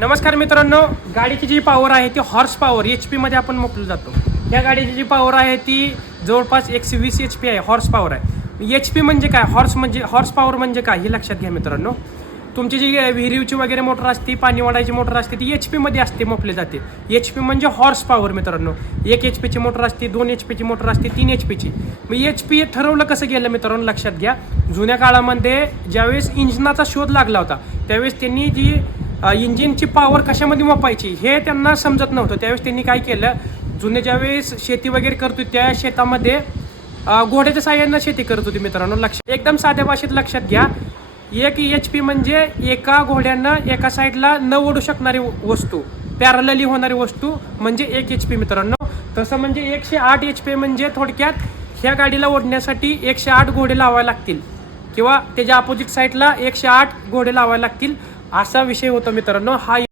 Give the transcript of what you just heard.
नमस्कार मित्रांनो, गाडीची जी पॉवर आहे ती हॉर्स पॉवर HP मध्ये आपण मोजलं जातो. या गाडीची जी पॉवर आहे ती जवळपास 120 HP आहे. हॉर्स पॉवर आहे. HP म्हणजे काय, हॉर्स पॉवर म्हणजे काय हे लक्षात घ्या मित्रांनो. तुमची जी विहिरीची वगैरे मोटर असते, पाणी वाढायची मोटर असते, ती HP मध्ये असते, मोपली जाते. HP म्हणजे हॉर्स पॉवर मित्रांनो. 1 HP ची मोटर असते, 2 HP ची मोटर असते, 3 HP ची. मग HP ठरवलं कसं गेलं मित्रांनो, लक्षात घ्या. जुन्या काळामध्ये ज्यावेळेस इंजिनाचा शोध लागला होता त्यावेळेस त्यांनी जी इंजिनची पॉवर कशामध्ये वापरायची हे त्यांना समजत नव्हतं. त्यावेळेस त्यांनी काय केलं, जुने ज्यावेळेस शेती वगैरे करत होते त्या शेतामध्ये घोड्याच्या साहाय्यानं शेती करत होती मित्रांनो. एकदम साध्या भाषेत लक्षात घ्या. 1 HP म्हणजे एका घोड्यानं एका साईडला न ओढू शकणारी वस्तू, पॅरलली होणारी वस्तू म्हणजे 1 HP मित्रांनो. तसं म्हणजे 108 HP म्हणजे थोडक्यात ह्या गाडीला ओढण्यासाठी 108 घोडे लावावे लागतील किंवा त्याच्या अपोजिट साईडला 108 घोडे लावावे लागतील, असा विषय होता मित्रांनो. हा